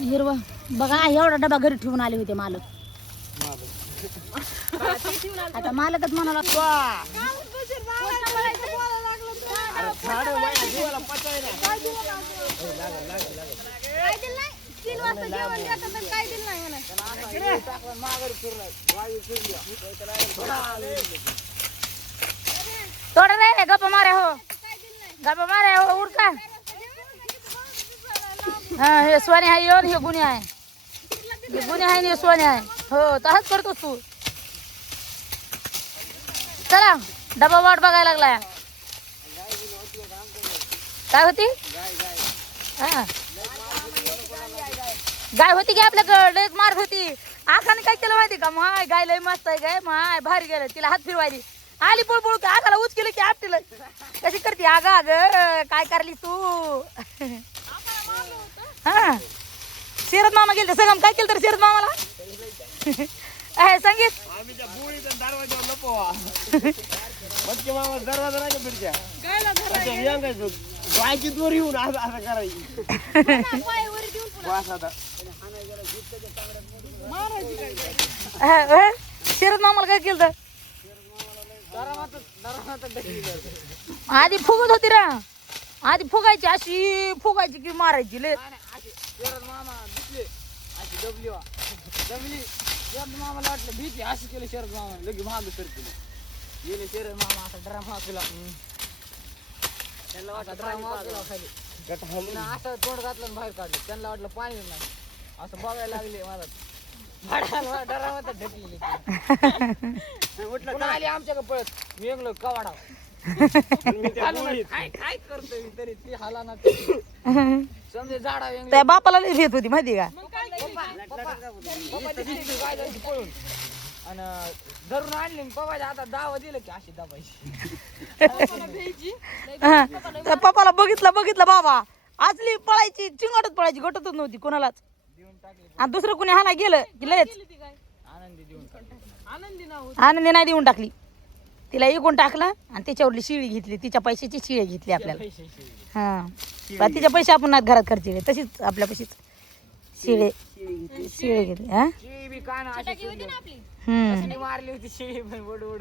हिरवा बघा एवढा डबा घरी ठेवून आले होते मालक. आता मालकच म्हणाला थोडं रे गप्पा मारे हो गप्पा मारे हो उरका. हा हे सोने आहे येऊन हे गुन्हे आहे हे गुन्हे आहे हे सोने आहे हो तसंच करतो तू. चला डबा वाट बघायला लागलाय. काय होती हा गाय होती की आपल्याकडे मारत होती. आखाने काय केलं माहिती का माय गाय लय मस्त आहे गाय माय भारी गेलं तिला हात फिरवायली आली पळपळ की आगाला उच केलं की आपटीला कशी करते आग आग काय करली तू. हा शरद मामा गेले सगळं काय केलं तर शरद मामाला संगीत बायची दोर येऊन असं करायची. शरद मामाला काय केलं आधी फुगत होती रा आधी फुगायची अशी फुगायची की मारायची ले. मामा दिसले अशी दबली दबली शरद मामाला वाटलं भीती अशी केली शरद मामा लगे मागे सर केली गेले शरद मामा असा ड्रामा केला त्यांना वाटलं ड्रामा केला खाली असं तोंड घातलं बाहेर काढलं त्यांना वाटलं पाणी नाही असं बघायला लागले मला डरावत ढकली म्हटलं आली आमच्याकडे पळत मी एकलो कवाडा काय करतोय तरी ती हाला ना समजे झाडा त्या बापाला लई भेट होती माहिती का पळून आणि धरून आणली पप्पाच्या हातात दावा दिलं की अशी दाबायची. त्या पप्पाला बघितलं बाबा आजली पळायची चिंगाटच पळायची गटतच नव्हती कोणालाच. आणि दुसरं कुणी हाना गेलं की लयच आनंदी नाही देऊन टाकली तिला इकून टाकला आणि त्याच्यावरली शिळी घेतली तिच्या पैशाची शिळी घेतली आपल्याला. हा तिच्या पैसे आपण नाही घरात खर्च केले तशीच आपल्या पैशीच शिळे घेतली. हा मारली होती शिळी पण वडू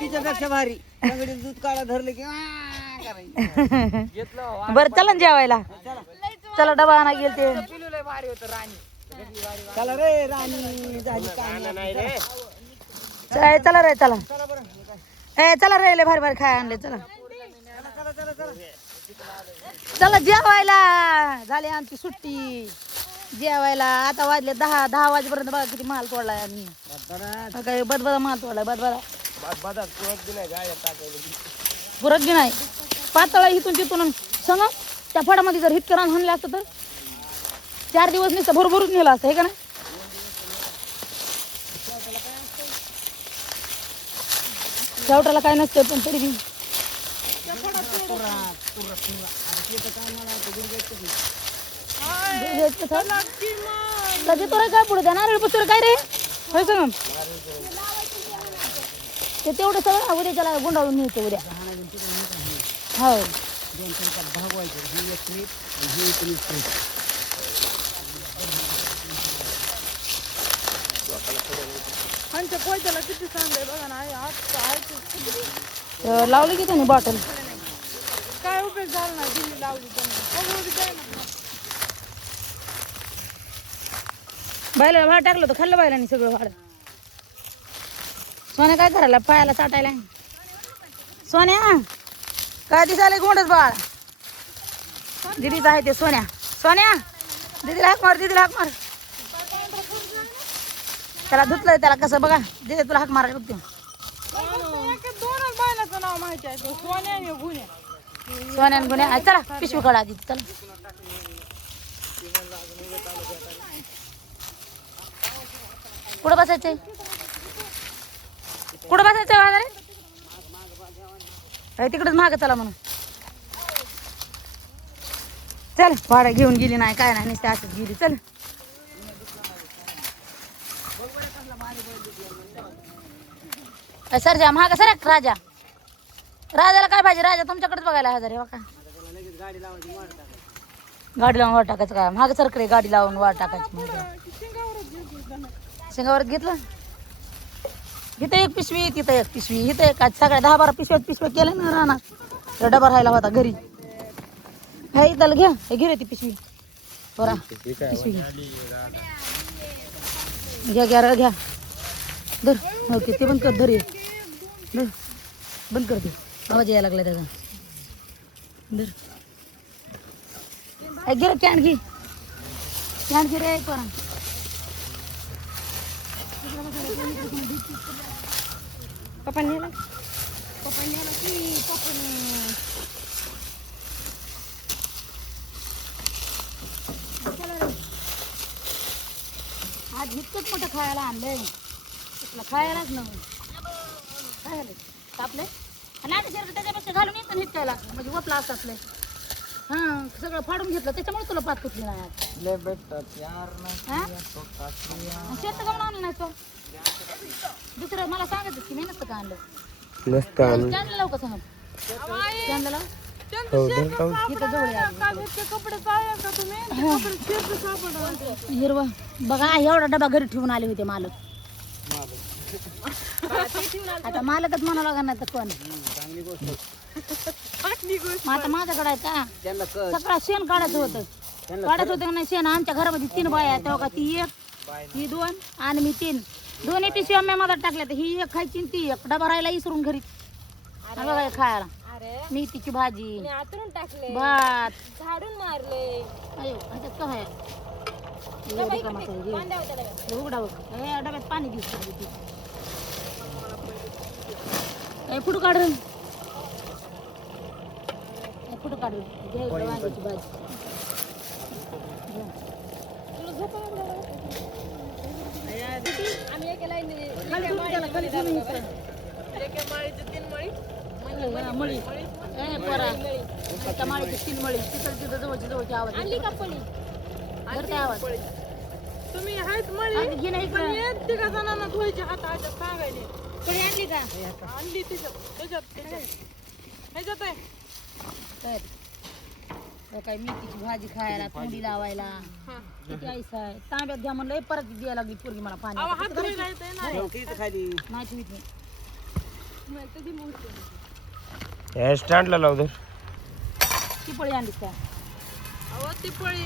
तिच्यापेक्षा भारी दूध काढा धरलं की घेतलं. बरं चला ना जेवायला चला डबा आणा गेल ते पिलू लय भारी होतं राणी. चला रे राणी झाली चला रे चला ए चला रे लय भारी भारी खाय आणले चला चला जेवायला झाली आमची सुट्टी जेवायला. आता वाजले 10 वाजेपर्यंत बघा किती माल तोडलाय आम्ही काय बदबदा माल तोडलाय बदबदा पुरत बी नाही पातळा इथून तिथून सांगा त्या फळामध्ये जर हित करून आणलं असतं तर 4 दिवस नुसतं भरभरून नेलं असतं हे का नाही. शेवटाला काय नसतं पण तरी बी देतो रे काय पुढे द्या नारळ पसर काय रे होय का ते तेवढं सगळं उद्याच्याला गुंडाळून न्यायचं उद्या. हो लावली की त्याने बॉटल काय उपयोग झाला नाही दिल्ली लावली त्यांनी बायला भाड टाकलं तर खाल्लं बायलानी सगळं भाड. सोन्या काय करायला पायाला चाटायला सोन्या काय दिसायला गोंडच बाळ दिदीच आहे ते सोन्या सोन्या दीदीला हाक मार दीदीला हाक मार त्याला धुतलंय त्याला कसं बघा दीदी तुला हाक मारायला बघते. दोनच बायलाचं नाव माहिती आहे सोन्या आणि गुन्हे सोन्यान गुन्हे चला पिशवी काढा आधी चला. कुठं बसायचंय कुठं बसायचंय बाजारे तिकडच माग चला म्हणून चल भाडा घेऊन गेली नाही काय नाही नुसते असंच गेली चल. सरजा महाग सर राजा राजाला काय पाहिजे राजा तुमच्याकडेच बघायला हजर आहे बघा गाडी लावून वाट टाकायचं काय मागं सरकडे गाडी लावून वाट टाकायची शेंगावरच घेतलं इथं एक पिशवी तिथं एक पिशवी इथं एक आज सगळ्या 10-12 पिशव्या केल्या ना राहणार तर डबा राहायला होता घरी हे इथं घ्या हे घे रे ती पिशवी बरा पिशवी घ्या घ्या धर ओके ते बंद कर धर धर बंद कर ते आवाज यायला लागला त्याचा धर घे रे कॅन घे रे परा पप्पांनी आज इतकंच मोठं खायला आणलंय तुला खायलाच नव्हतं काय झालं तापलंय आणि आता शर्ट त्याच्यापेक्षा घालून येतं हिटकायला म्हणजे वपला असं असलंय हां सगळं फाडून घेतलं त्याच्यामुळे तुला पाच कुठली नाही आज लय भेटतात यार शेत का आणलं नाही तो दुसरं मला सांगायचं की मी नसतं का आणलं नसतं स्टँडला लावू का सांग स्टँडला लाव इथं जवळ आहे. कपडे चालले का तुम्ही हिरवा बघा एवढा डबा घरी ठेवून आले होते मालक आता मालकच म्हणावं लागणार नाही तर कोण मग आता माझ्याकडे आहे का सगळं शेण काढायचं होतं का नाही शेण आमच्या घरामध्ये 3 बाया आहेत तेव्हा का ती एक ही 2 आणि मी 3 दोन्ही पिशव्या मी मधात टाकल्या तर ही एक खायची आणि ती एक डबा राहायला इसरून घरी आणि बघा हे खायला मेथीची भाजी आतरून टाकले भात झाडून मारले अयो ह्याच्यात काय आहे उघडा बघ डब्यात पाणी दिसत फुटू काढ फुटू काढ वांग्याची भाजी आम्ही एका लाईनीने मळी पोरा एका माळीची 3 मळी तिथं जवळची आवाज आणली का पळी करते आवाज तुम्ही आहेत मळी घे नाही पण ये तिघा जणांना धुवायचे हात हातात सांगायले कधी आणली का आणली त्याच्यात ह्याच्यात आहे तर काय मेथीची भाजी खायला तोंडी लावायला किती आईस आहे तांब्यात घ्या म्हणलं परत द्यायला लागली पोरगी मला पाणी अहो, हात धुवायला येतंय ना खाली नाही ठेवीत नाही कधी मोठी हे स्टँडला लाव दर ती पळी आणलीस का अहो ती पळी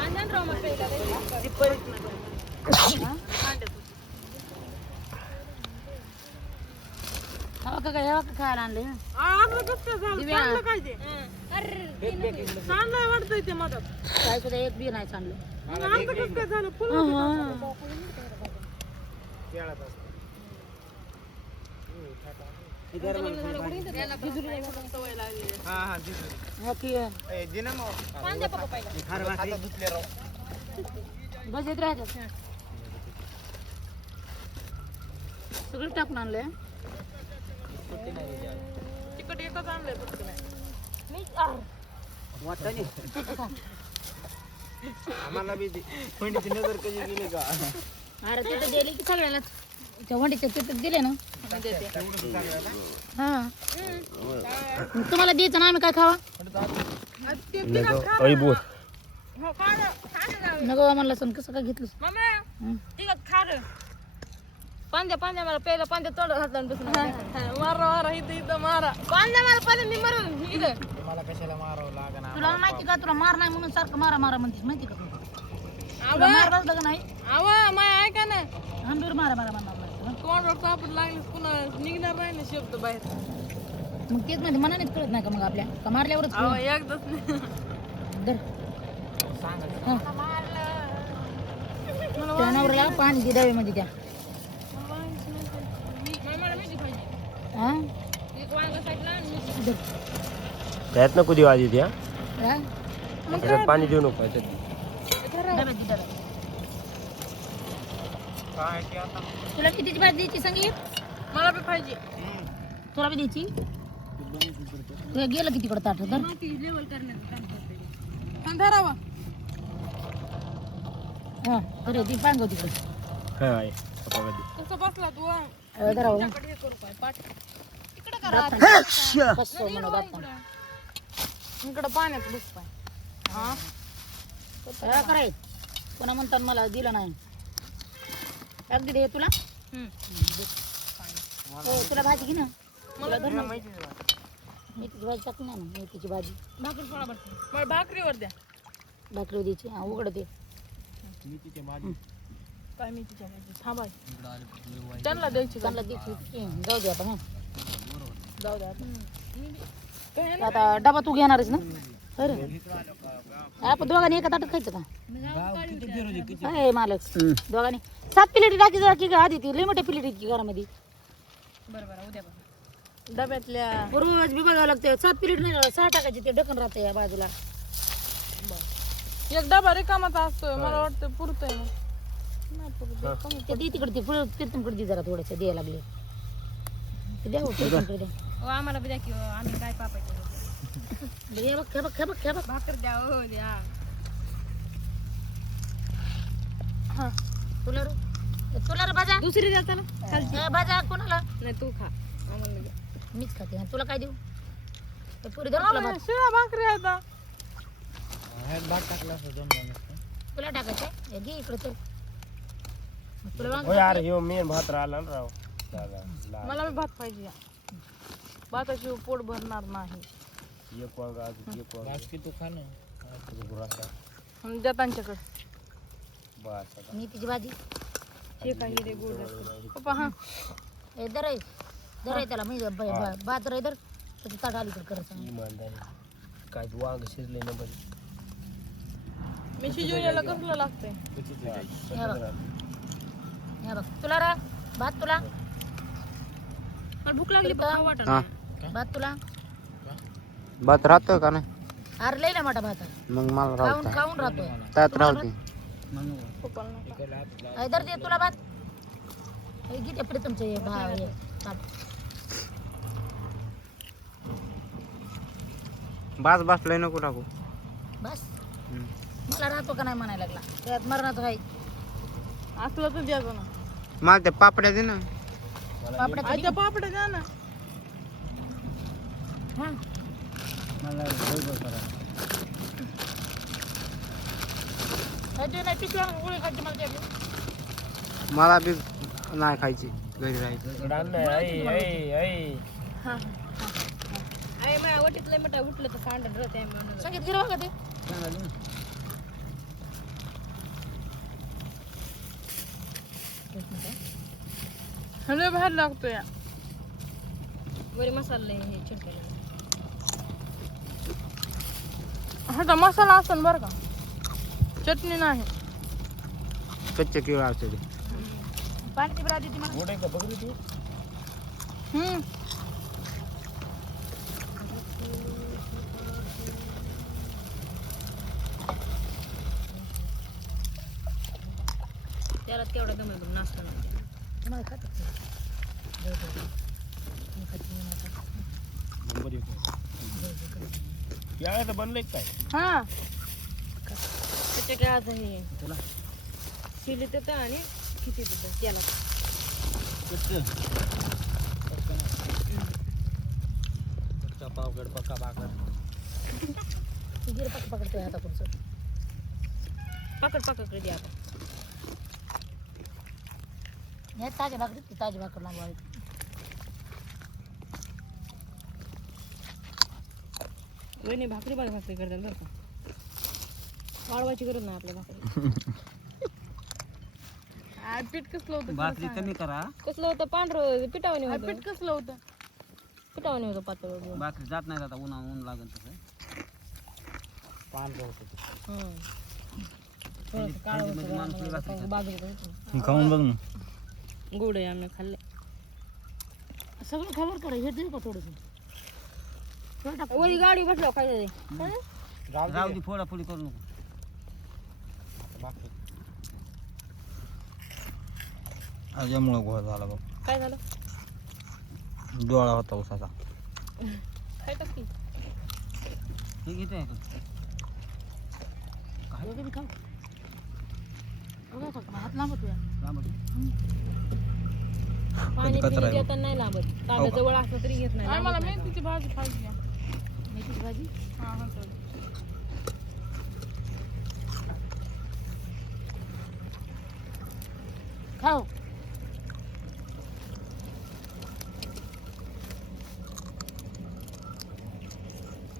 आणल्यान राव मग पहिला रे. ती पळी हवा का काय खायला आणले आज कसं झालं दिव्या. चांगलं काय ते चांगलं वाटतंय ते मदत काय सुद्धा एक बी नाही चांगलं मग आमचं कसं काय झालं फुल बजेट राहतात सगळं टाकून आणलंय तिकट एकच आणलंय फक्त नाही वाटाणे आम्हाला बी पंडितची नजर कशी गेली का अरे तिथं दिली की सगळ्याला त्या वंडीच्या तिथं दिले ना हा तुम्हाला द्यायचं ना आम्ही काय खावा ऐबूर हो खाणं नको म्हणलं सण कसं काय घेतलं मम्मी तिकट खार पांद्या मला पहिला पांद्या तोड घातला बसून मारा इथं मारा पांद्या मला पांद्या मी मरून इथं मला कशाला मारावं लागणार तुला माहिती का तुला मार नाही म्हणून सारखं मारा म्हणतेस माहिती का तुला मार बसलं का नाही आवा माय ऐका ना आंबीर मारा म्हणणार नाही तोंडावर तापत लागले पुन्हा निघणार नाही ना शब्द बाहेर मग तेच म्हणजे मनानेच कळत नाही का मग आपल्या का मारल्यावरच अहो कळलं? एकदाच नाही धर. हा. त्या नवऱ्याला पाणी दे द्यावे म्हणजे त्या मला मिठी पाहिजे हा एक वांगा साईडला आणि मिठी. धर. त्यात नको देऊ आधी त्या हा? त्याच्यात पाणी देऊ नको याच्यात डब्यात दे, डब्यात. काय ते आता तुला कितीची भाजी द्यायची संगीत मला बी पाहिजे तुला बी द्यायची तुला गेलं किती कडे ताट धर लेवल करण्याचं काम करते पण धरावा हा अरे ती पांगव तिकडे हा आहे पप्पा कधी तसं बसला तू धरावं हे करू काय पाठ इकडे करा कसं म्हणू बाप्पा इकडं पाण्यात बस पाय हा काय कराय कोणा म्हणतात मला दिलं नाही अगदी दे तुला हो तुला भाजी घे ना तुला धर ना मेथीची भाजी टाक ना मेथीची भाजी भाकरी सोडा बरं मला भाकरीवर द्या भाकरी द्यायची हा उघड दे काय मी तिच्या थांबाय त्यांना द्यायची चांगला द्यायची जाऊ दे आता हा जाऊ द्या आता डबा तू घेणारच ना अरे आपण दोघांनी एका ताटात खायचं का काय मालक दोघांनी 7 प्लेटी टाकी जरा की आधी ती लई मोठ्या प्लेटी की घरामध्ये बरं उद्या डब्यातल्या रोज बी बघावं लागतं 7 प्लेट नाही 6 टाकायची ते ढकन राहतं या बाजूला एक डबा रिकामाचा असतोय मला वाटतं पुरतंय नाही पुरत ते दे तिकडे ते कीर्तनकडे दे जरा थोडंसं द्यायला लागले ते द्या हो कीर्तनकडे द्या आम्हाला बी द्या की आम्ही काय पापायचं हे बघ हे बघ हे बघ हे बघ भाकर द्या हो द्या तुला रे बाजा दुसरी द्या त्याला बाजा कोणाला नाही तू खा आम्हाला द्या मीच खाते हा, तुला काय देऊ ते पुरी धर तुला भात शिळा भाकरी आता भात टाकला असं जमलं तुला टाकायचं हे घे इकडे चल तुला वांग हो यार ह्यो मेन भात राहिला ना राव दादा मला बी भात पाहिजे भाताशिवाय पोट भरणार नाही एक वांगा अजून एक वांगा की तू खा ना द्या त्यांच्याकडे बस आता मेथीची भाजी हे काही रे गोड पप्पा हा हे दर आहे त्याला मी भात रे दर त्याचं ताट अलीकडे करायचं इमानदारी काय तू वांग शिजले ना बघ मी शिजवलेलं कसलं लागतंय हे बघ तुला रा भात तुला मला भूक लागली वाटत भात तुला भात राहतोय का नाही अरे लई ना मोठा भात आहे. मग मला खाऊन राहतो खाऊन राहतोय त्यात राहते दर दे तुला भात हे घे ते प्रीतमचं हे हे ताट. बास बसलाय नको टाकू बस मला राहतो का नाही म्हणायला लागला त्यात मरणाचं आहे असलं तर द्यायचं ना मला ते पापड्या दे ना पापड्या आजच्या पापड्या द्या ना हा मला करा खायची नाही पिशव्या गोळी खायची मला द्यायची. मला बी नाही खायची घरी राहायचं हा अरे माझ्या वटीत लय मोठा उठलं तर सांडत राहते म्हणून संगीत गिरवा का ते लय बाहेर लागतो या वरी मसाला हे चिंटेला हा मसाला असेल बरं का चटणी नाही कच्चे किंवा असते पाणी बरा देते मला गोड आहे का बघ रे तू त्याला केवढा दम आहे बघ नाश्ता तुम्हाला खातात का? जाऊ दे. मी खाते, मी नाही खात. नंबर येतो या तर बनलंय काय हा त्याच्या काय आता हे तुला शिली देतं आणि किती देतं त्याला पावगड पक्का भाकर ती गिर पकडतोय आता पुढचं पकड द्या आता हे ताज्या भाकरी ती ताजी भाकर लांबवावी वहिनी भाकरी भाकरी करतात बरं का वाळवायची गरज नाही आपल्या भाकरी पीठ कसलं होतं भाकरी कमी करा कसलं होतं पांढरं पिठावाने होतं पीठ कसलं होतं पिठावाने होतं पातळ भाकरी जात नाही आता ऊन लागेल तसं पांढरं होतं बाजूला खाऊन बघ ना गोड आहे आम्ही खाल्ले सगळं खबर करा हे देऊ का थोडंसं वरी गाडी बसल्या खायचं राहू दे फोडाफोडी करू नको यामुळं गोळा झाला बघ काय झालं डोळा होता उसाचा काय टाकली हे घेते दोघे बी खाऊ बघा फक्त हात लांबत या पाणी घेताना नाही लांबत तांब्याजवळ असलं तरी घेत नाही मला मेथीची भाजी खायची मेथीची भाजी हा खाऊ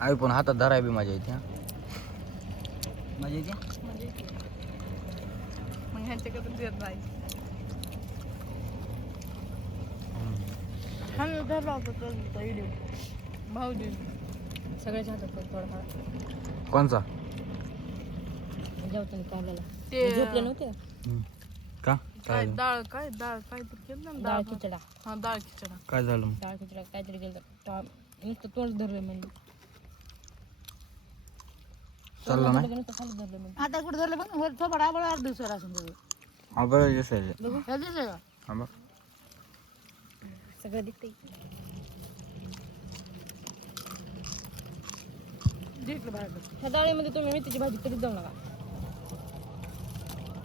आई पण हातात धराय बी मजा येते मजा येते मग ह्यांच्याकडे देत नाही धरला होता व्हिडिओ भाऊजी सगळ्याच्या हातात थोडा कोणचा जेवताना काढलेला ते झोपले नव्हते का काय डाळ काहीतरी केलं ना डाळ खिचडा हा डाळ खिचडा काय झालं मग? डाळ खिचडा काहीतरी केलं नुसतं तोंड धरलं म्हणजे चालला नाही नुसतं खाली धरलं म्हणजे आता कुठे धरलं पण वर थोडा आबळ 8 दिवसावर असून त्याचं हा बरं दिसायचं बघू हे दिसलं का हा बघ सगळं दिसतंय दिसलं बाहेर ह्या डाळीमध्ये तुम्ही मेथीची भाजी कधीच जाऊ नका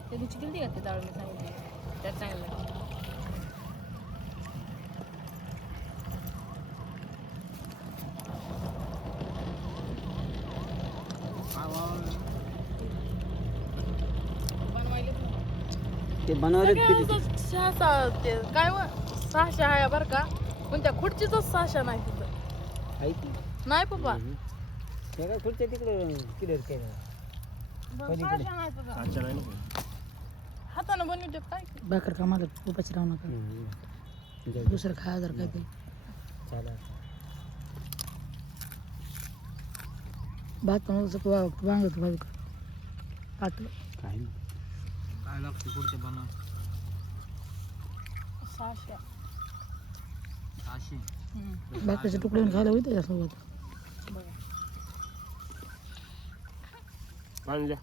त्या दिवशी केली का ते डाळ मी सांगितली त्यात चांगलं लागतं. ते बनवले ते काय सहाशे आहे बरं का पण त्या खुर्चीच सहाशे नाही तिथं नाही पप्पा खुर्च्या तिकडे क्लिअर केलं सहाशे नाही तुझं अच्छा नाही ना हातानं बनवते काय भाकर खा मला उपाशी राहू नका दुसरं खा जर काय ते चालेल भात पण वांगत भावी पाठ काही काय लागते पुढचे बनव सहाशे 600 भाकरीचे तुकडे खायला होते त्यासोबत बघा पाणी द्या